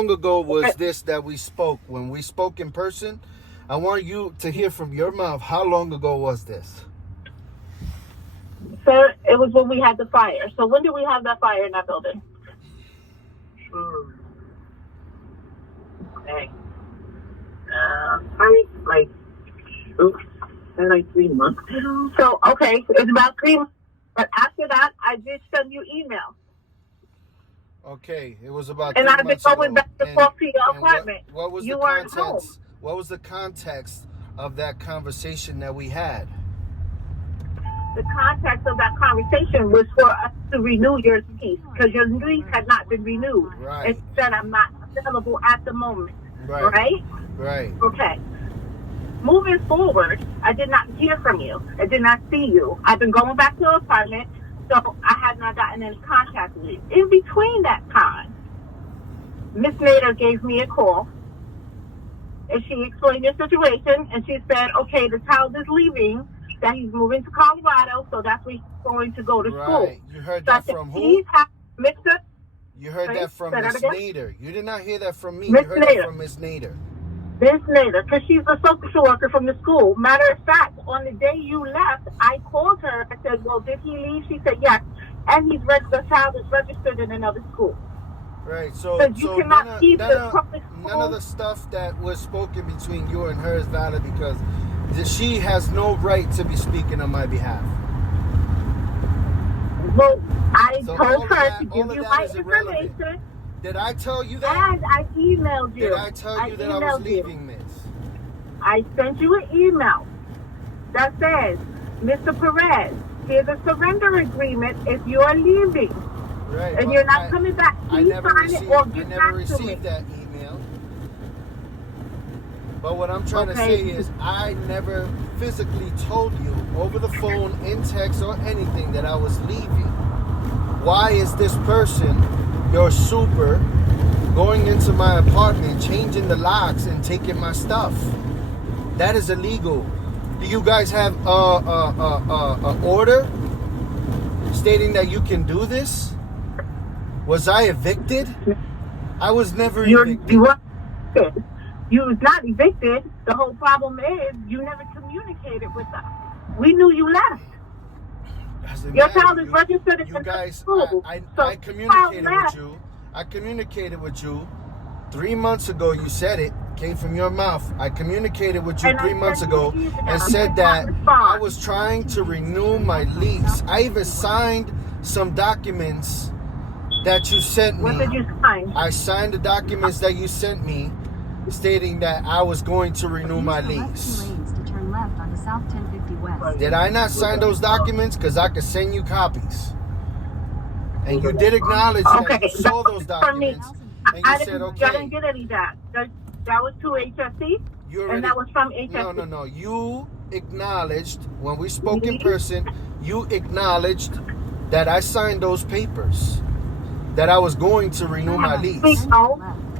long ago was this that we spoke? When we spoke in person, I want you to hear from your mouth. How long ago was this? Sir, it was when we had the fire. So when did we have that fire in that building? Okay. Like 3 months ago. So, okay, it's about 3 months. But after that, I did send you email. Okay, it was about and 3 I've been months going ago. back and forth to your apartment. What was you the weren't context? home. What was the context of that conversation that we had? The context of that conversation was for us to renew your lease because your lease had not been renewed. Right. It said I'm not available at the moment. Right. Right? Right. Okay. Moving forward, I did not hear from you. I did not see you. I've been going back to the apartment, so I had not gotten in contact with you. In between that time, Miss Nader gave me a call, and she explained your situation, and she said, okay, the child is leaving, that he's moving to Colorado, so that's where he's going to go to school. Right. You heard that from who? You heard that from Miss Nader. You did not hear that from me. You heard that from Miss Nader. Miss Nader, because she's a social worker from the school. Matter of fact, on the day you left, I called her. I said, well, did he leave? She said, yes. And the child is registered in another school. Right, so none of the stuff that was spoken between you and her is valid because she has no right to be speaking on my behalf. Well, I told her to give you my information. Did I tell you that? And I emailed you. Did I tell you that I was leaving, Miss? I sent you an email that says, Mr. Perez, here's a surrender agreement if you're leaving. Right, and you're not coming back. Please sign it or get back to me. I never received that email. But what I'm trying to say is I never physically told you over the phone, in text, or anything that I was leaving. Why is this person, your super, going into my apartment, changing the locks, and taking my stuff? That is illegal. Do you guys have a order stating that you can do this? Was I evicted? I was never evicted. You was not evicted. The whole problem is you never communicated with us. We knew you left. Your child is registered in the school. I communicated with you. I communicated with you 3 months ago. You said it came from your mouth. I communicated with you 3 months ago and said that I was trying to renew my lease. I even signed some documents that you sent me. What did you sign? I signed the documents that you sent me stating that I was going to renew my lease. Did I not sign those documents? Because I could send you copies. And you did acknowledge that you saw those documents. And you said, okay. I didn't get any of that. That was to HSC? And that was from HSC? No. You acknowledged, when we spoke in person, you acknowledged that I signed those papers. That I was going to renew my lease.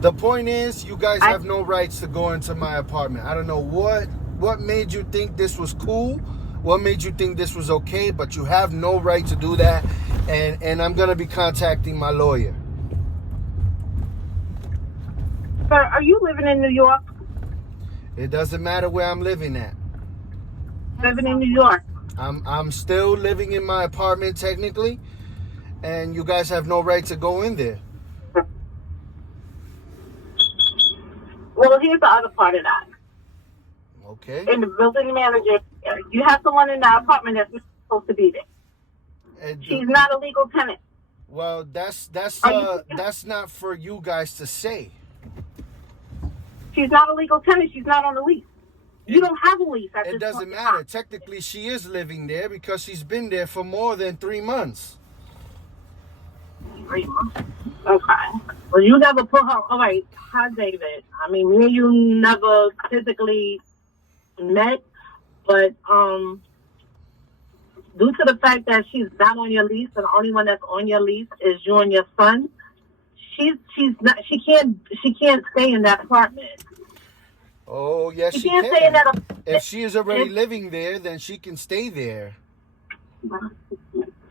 The point is, you guys have no rights to go into my apartment. I don't know what made you think this was cool, what made you think this was okay, but you have no right to do that. And I'm going to be contacting my lawyer. Sir, are you living in New York? It doesn't matter where I'm living at. Living in New York. I'm still living in my apartment technically. And you guys have no right to go in there. Well, here's the other part of that. Okay. In the building manager, you have someone in the apartment that's not supposed to be there. She's not a legal tenant. Well, that's not for you guys to say. She's not a legal tenant. She's not on the lease. You don't have a lease at this point. It doesn't matter. Technically, she is living there because she's been there for more than 3 months. 3 months. Okay. Well, you never put her. All right. Hi, David. I mean, me and you never physically met, but due to the fact that she's not on your lease, and the only one that's on your lease is you and your son, she can't stay in that apartment. Oh, yes, she can't can. Stay in that apartment. If she is already living there, then she can stay there.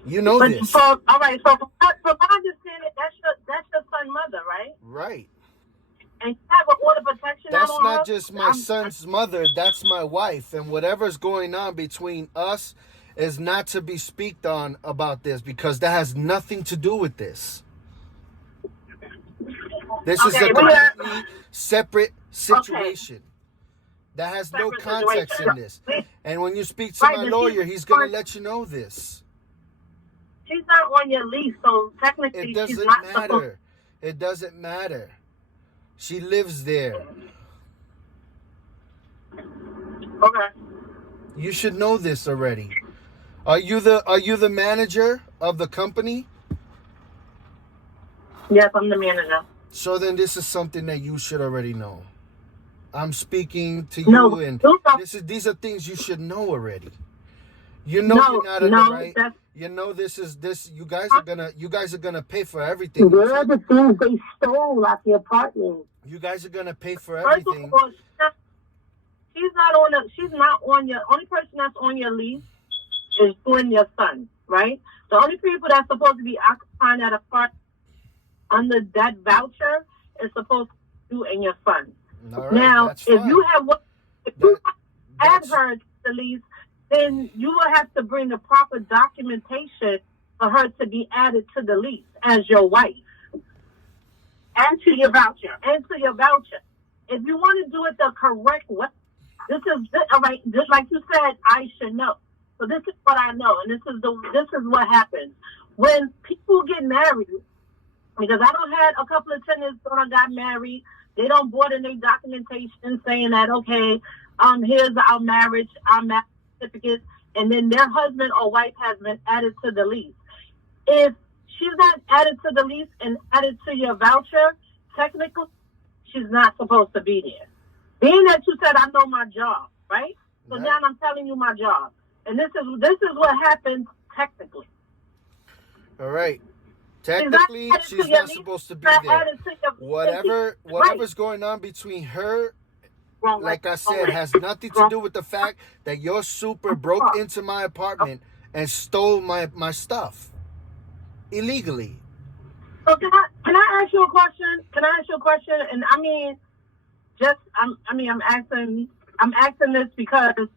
You know this. All right. So from my understanding, that's your son's mother, right? Right. and you have an order protection out That's on not her, just my son's mother. That's my wife. And whatever's going on between us is not to be speaked on about this, because that has nothing to do with this. This is a completely separate situation. That has no context in this. And when you speak to my lawyer, he's going to let you know this. She's not on your lease, so technically she's not supposed. It doesn't matter. It doesn't matter. She lives there. Okay. You should know this already. Are you the manager of the company? Yes, I'm the manager. So then this is something that you should already know. I'm speaking to you, and these are things you should know already. You know you're not in the right. You know this. You guys are gonna pay for everything. Where are the things they stole at the apartment? You guys are gonna pay for everything. First of all, she's not on your. Only person that's on your lease is you and your son, right? The only people that's supposed to be occupying that apartment under that voucher is supposed to be you and your son. Right, now, if you have her the lease, then you will have to bring the proper documentation for her to be added to the lease as your wife. And to your voucher. If you want to do it the correct way, all right, just like you said, I should know. So this is what I know, and this is what happens. When people get married, because I don't had a couple of tenants that got married, they don't board in their documentation saying that, okay, here's our marriage certificate, and then their husband or wife has been added to the lease. If she's not added to the lease and added to your voucher, technically, she's not supposed to be there. Being that you said, I know my job, right? So now I'm telling you my job. And this is what happens technically. All right. Technically, she's not supposed to be there. Whatever's going on between her, like I said, has nothing to do with the fact that your super broke into my apartment and stole my stuff illegally. So can I ask you a question? And I'm asking this because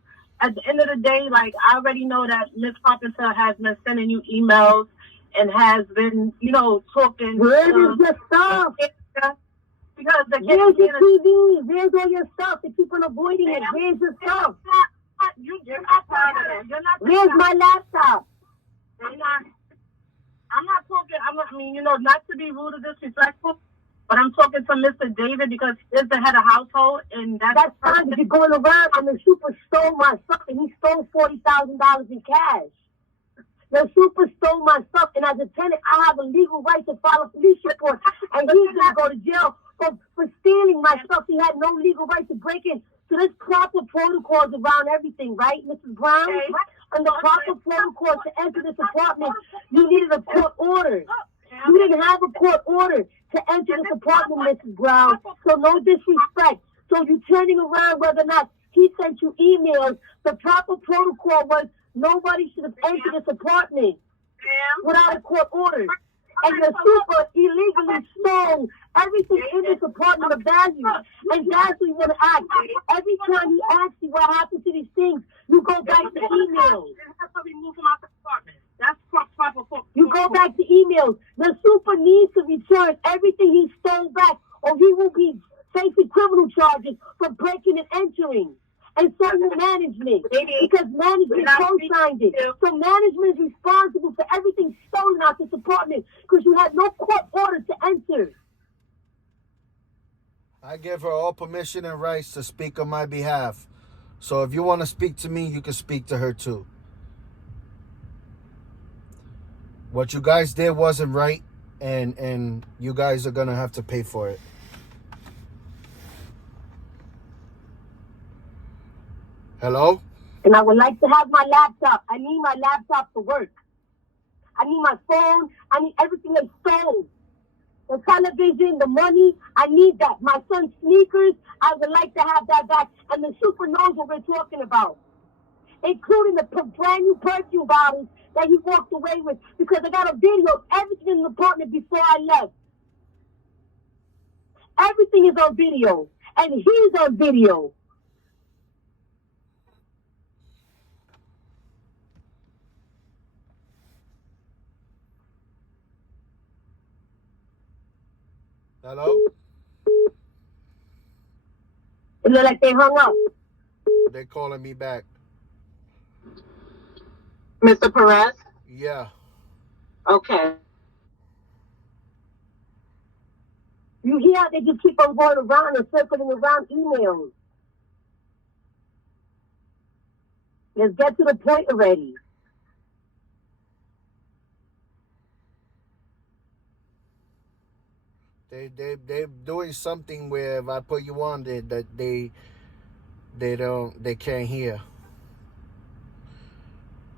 at the end of the day, like, I already know that Miss Carpenter has been sending you emails and has been, talking. Where is your stuff? Because where's your TV? Where's all your stuff? They keep on avoiding it. Where's your stuff? You're not part of it. Where's my laptop? I'm not talking. Not to be rude or disrespectful, but I'm talking to Mr. David because he's the head of household, and that's fine. If you're going around and the super stole my stuff, and he stole $40,000 in cash. The super stole my stuff, and as a tenant, I have a legal right to file a police report, and he's going to go to jail for stealing my stuff. He had no legal right to break in. So there's proper protocols around everything, right, Mrs. Brown? And the proper protocol to enter this apartment, you needed a court order. You didn't have a court order to enter this apartment, Mrs. Brown. So no disrespect. So you're turning around whether or not he sent you emails. The proper protocol was nobody should have entered this apartment without a court order. And the super illegally stole everything in this apartment of value. And that's what you want to ask. Every time he asks you what happened to these things, you go back to emails. You go back to emails. The super needs to return everything he stole back, or he will be facing criminal charges for breaking and entering. And so will management, because management co-signed it. So management is responsible for everything stolen out this apartment because you had no court order to enter. I give her all permission and rights to speak on my behalf. So if you want to speak to me, you can speak to her too. What you guys did wasn't right, and you guys are going to have to pay for it. Hello? And I would like to have my laptop. I need my laptop to work. I need my phone. I need everything they stole. The television, the money, I need that. My son's sneakers, I would like to have that back. And the super knows what we're talking about. Including the brand new perfume bottles that he walked away with. Because I got a video of everything in the apartment before I left. Everything is on video. And he's on video. Hello? It looked like they hung up. They calling me back. Mr. Perez? Yeah. Okay. You hear how they just keep on going around and circling around emails. Let's get to the point already. They're doing something where if I put you on they can't hear.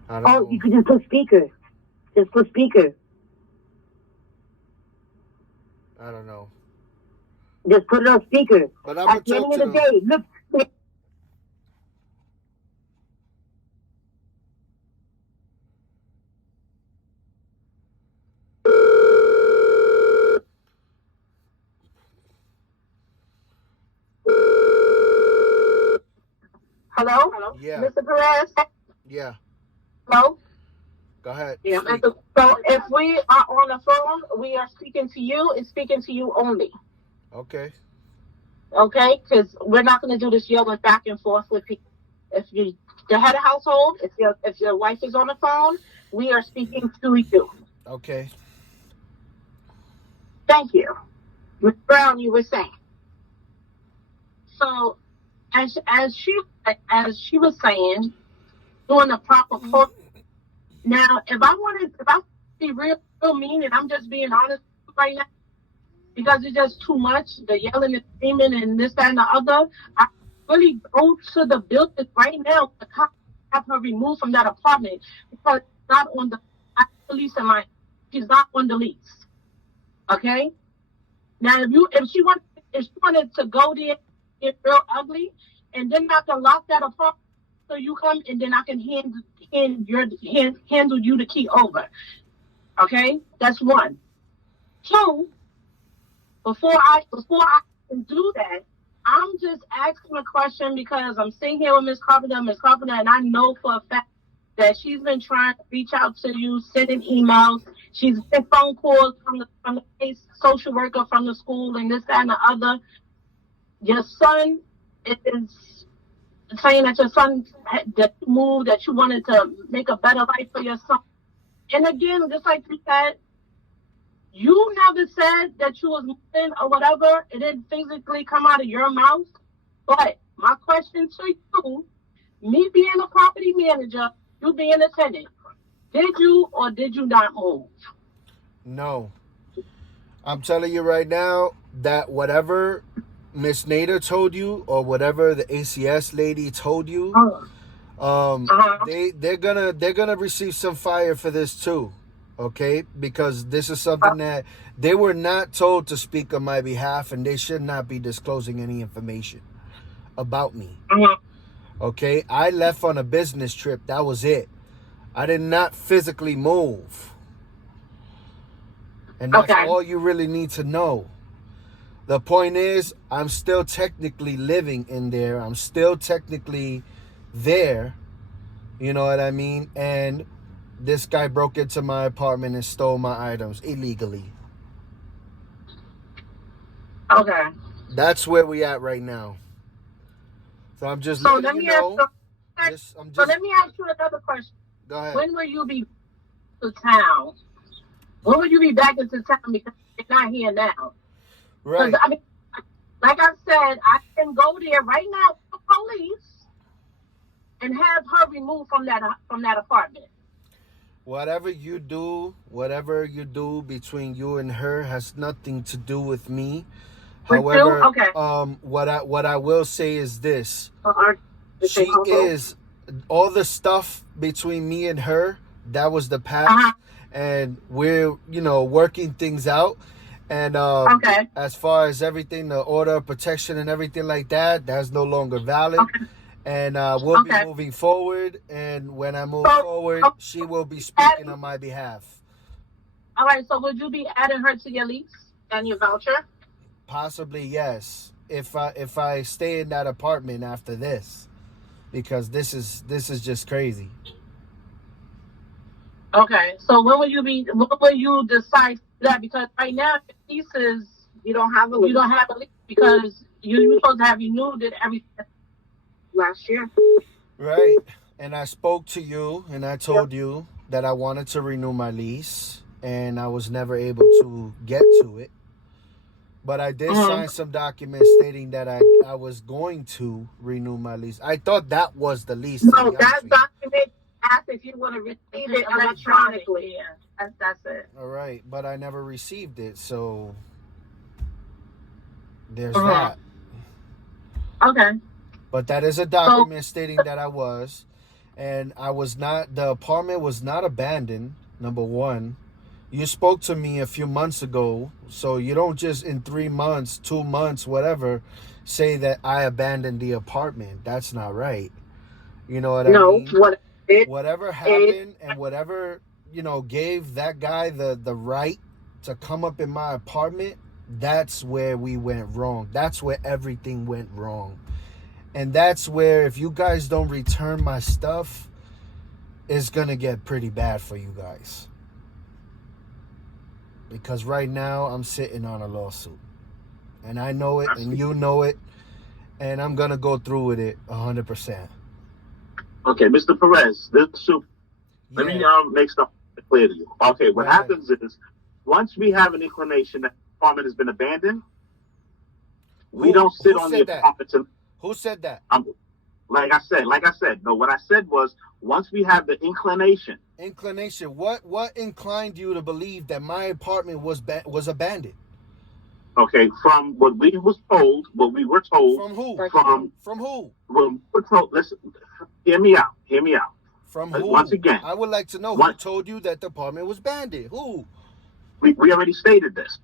I don't know. You could just put speaker. Just put speaker. I don't know. Just put it on speaker. But I'm At the end of the day, look. Hello? Yeah. Mr. Perez? Yeah. Hello? Go ahead. Yeah. Speak. So if we are on the phone, we are speaking to you and speaking to you only. Okay. Okay? Because we're not going to do this yelling back and forth with people. If you the head of household, if your wife is on the phone, we are speaking to you. Okay. Thank you. Ms. Brown, you were saying. So as she was saying, doing the proper code. Now, if I be real mean, and I'm just being honest right now, because it's just too much, the yelling and screaming and this, that, and the other, I really go to the building right now to have her removed from that apartment because it's not on the lease in my. She's not on the lease. Okay. Now, if she wanted to go there, get real ugly, and then have to lock that apartment so you come, and then I can handle you the key over. Okay, that's one. Two, before I can do that, I'm just asking a question because I'm sitting here with Miss Carpenter, and I know for a fact that she's been trying to reach out to you, sending emails. She's getting phone calls from the case social worker from the school and this, that, and the other. Your son is saying that your son that you moved, that you wanted to make a better life for your son. And again, just like you said, you never said that you was moving or whatever. It didn't physically come out of your mouth. But my question to you, me being a property manager, you being a tenant, did you or did you not move? No. I'm telling you right now that whatever Miss Nader told you or whatever the ACS lady told you, they're gonna receive some fire for this too. Okay, because this is something that they were not told to speak on my behalf, and they should not be disclosing any information about me. Okay, I left on a business trip. That was it. I did not physically move, and that's all you really need to know. The point is, I'm still technically living in there. I'm still technically there. You know what I mean? And this guy broke into my apartment and stole my items illegally. Okay. That's where we at right now. So I'm just letting you know. So let me ask you another question. Go ahead. When will you be to town? When will you be back into town? Because you're not here now. Right. I mean, like I said, I can go there right now to the police and have her removed from that apartment. Whatever you do between you and her has nothing to do with me. However, what I will say is this: she is all the stuff between me and her. That was the past, and we're working things out. And as far as everything, the order of protection and everything like that, that's no longer valid. And we'll be moving forward. And when I move forward, she will be speaking on my behalf. All right. So would you be adding her to your lease and your voucher? Possibly yes. If I stay in that apartment after this, because this is just crazy. Okay. So when will you decide that? Because right now the lease is You don't have a you lease. don't have a lease because you were supposed to have renewed it everything. Last year. Right. And I spoke to you and I Yep. told you that I wanted to renew my lease and I was never able to get to it. But I did Mm-hmm. sign some documents stating that I was going to renew my lease. I thought that was the lease, to No, be honest that with you. document asks if you want to receive it electronically. Yeah, that's it. All right, but I never received it, so there's Uh-huh. that. Okay. But that is a document stating that I was, and I was not. The apartment was not abandoned. Number one, you spoke to me a few months ago, so you don't just in 3 months, 2 months, whatever, say that I abandoned the apartment. That's not right. You know what I No, mean? what it Whatever happened and whatever, gave that guy the right to come up in my apartment, that's where we went wrong. That's where everything went wrong. And that's where if you guys don't return my stuff, it's going to get pretty bad for you guys. Because right now I'm sitting on a lawsuit. And I know it and you know it. And I'm going to go through with it 100%. Okay, Mr. Perez, let me make stuff clear to you. Okay, what happens is once we have an inclination that the apartment has been abandoned, we don't sit on the apartment. Who said that? Like I said. No, what I said was once we have the inclination. Inclination. What inclined you to believe that my apartment was abandoned? Okay, from what we were told. From who? From who? Well, we were told. Listen, hear me out. From who? Once again, I would like to know who told you that the apartment was abandoned. Who? We already stated this.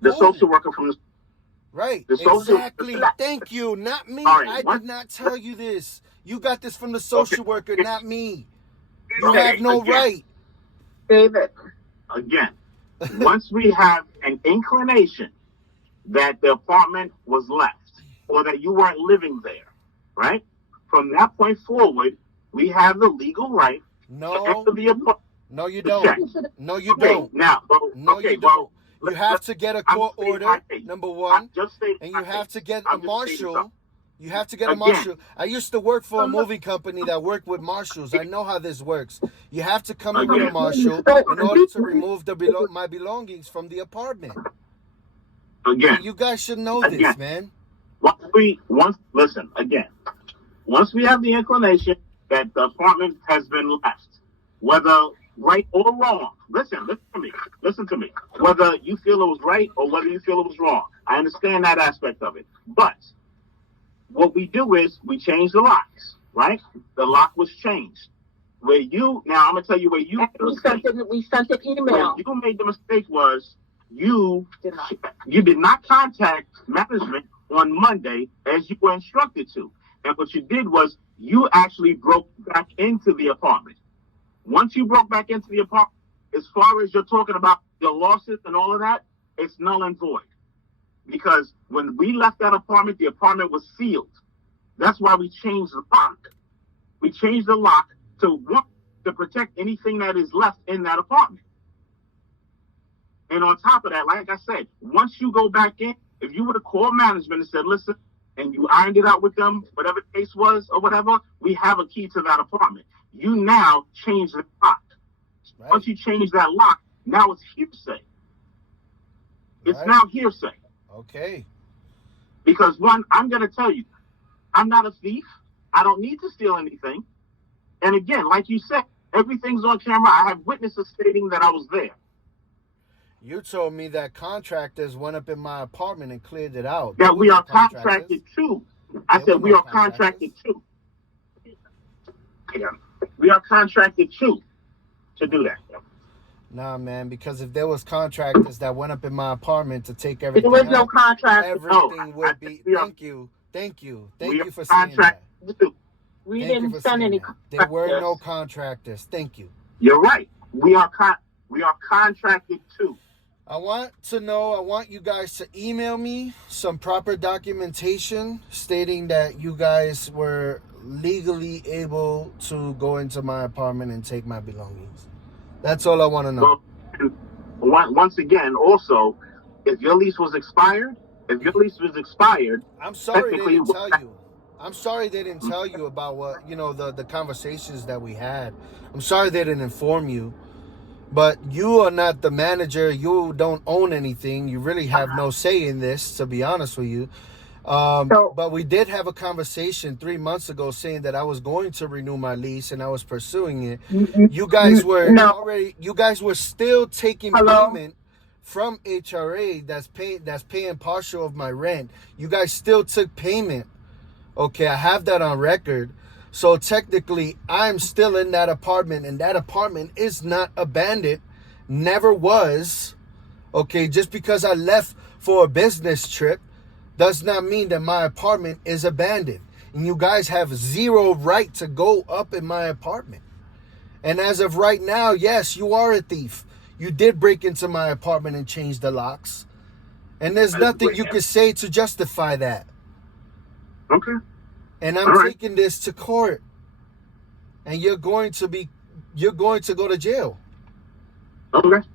The social worker from the. Right. The exactly. Thank you. Not me. Right. I did not tell you this. You got this from the social worker, not me. You have no right. David. Again, once we have an inclination that the apartment was left or that you weren't living there, right? From that point forward, we have the legal right to enter the apartment. No, you don't. No, you don't. Now, no, you don't. You have to get a court order, number one, and you have to get a marshal. You have to get a marshal. I used to work for a moving company that worked with marshals. I know how this works. You have to come in with a marshal in order to remove my belongings from the apartment. Again, you guys should know this, man. Once we have the inclination that the apartment has been left, whether right or wrong. Listen to me. Whether you feel it was right or whether you feel it was wrong. I understand that aspect of it. But what we do is we change the locks, right? The lock was changed. Now I'm gonna tell you where you made the mistake. We sent an email. Where you made the mistake was you did not contact management on Monday as you were instructed to. And what you did was you actually broke back into the apartment. Once you broke back into the apartment, as far as you're talking about your losses and all of that, it's null and void. Because when we left that apartment, the apartment was sealed. That's why we changed the lock. We changed the lock to protect anything that is left in that apartment. And on top of that, like I said, once you go back in, if you would have called management and said, listen, and you ironed it out with them, whatever the case was or whatever, we have a key to that apartment. You now change the lock. Right. Once you change that lock, now it's hearsay. It's now hearsay. Okay. Because one, I'm going to tell you, I'm not a thief. I don't need to steal anything. And again, like you said, everything's on camera. I have witnesses stating that I was there. You told me that contractors went up in my apartment and cleared it out. That we are contracted to. I said we are contracted to. Yeah. We are contracted to do that. Nah, man, because if there was contractors that went up in my apartment to take everything there was no contract. Everything would be. Thank you for saying that. We didn't send any contractors. There were no contractors. Thank you. You're right. We are contracted to. I want you guys to email me some proper documentation stating that you guys were legally able to go into my apartment and take my belongings. That's all I want to know. Well, once again, also, if your lease was expired, I'm sorry they technically, didn't tell you. I'm sorry they didn't tell you about what, the conversations that we had. I'm sorry they didn't inform you. But you are not the manager. You don't own anything. You really have no say in this, to be honest with you. But we did have a conversation 3 months ago saying that I was going to renew my lease and I was pursuing it. You guys were still taking payment from HRA that's paying partial of my rent. You guys still took payment. Okay, I have that on record. So technically, I'm still in that apartment, and that apartment is not abandoned, never was. Okay, just because I left for a business trip does not mean that my apartment is abandoned. And you guys have zero right to go up in my apartment. And as of right now, yes, you are a thief. You did break into my apartment and change the locks. And there's nothing you can say to justify that. Okay. And I'm taking this to court. And you're going to go to jail. Okay.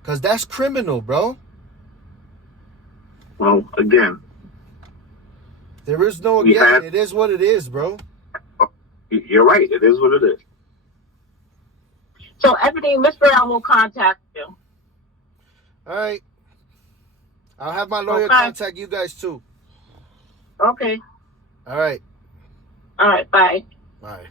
Because that's criminal, bro. Well, again. There is no again. It is what it is, bro. You're right. It is what it is. So everything, Miss Brown will contact you. All right. I'll have my lawyer contact you guys too. Okay. All right. All right. Bye. Bye.